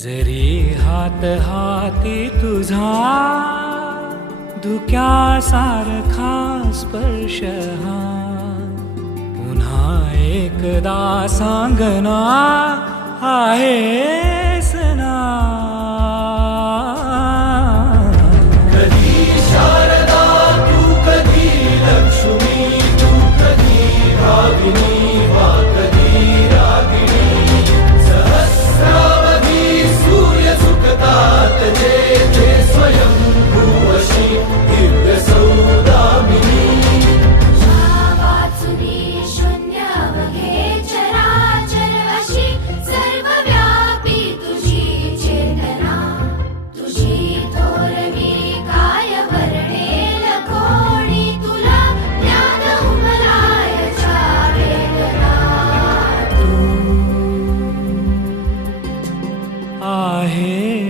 जरी हात हाती तुझा धुक्यासारखा स्पर्श हा पुन्हा एकदा सांगना आहेस ना. कधी शारदा तू कधी लक्ष्मी तू कधी भाविनी वा कधी रागिणी सहस्रावधी सूर्य सुखतात जेथे स्वयंभूवशी दिव्य सौदामिनी. वाचुनी शून्य अवघे चराचर अशी सर्वव्यापी तुझी चेतना. तुझी थोरवी काय वर्णेल कोणी तुला ज्ञान उमलायच्या वेदना. आहे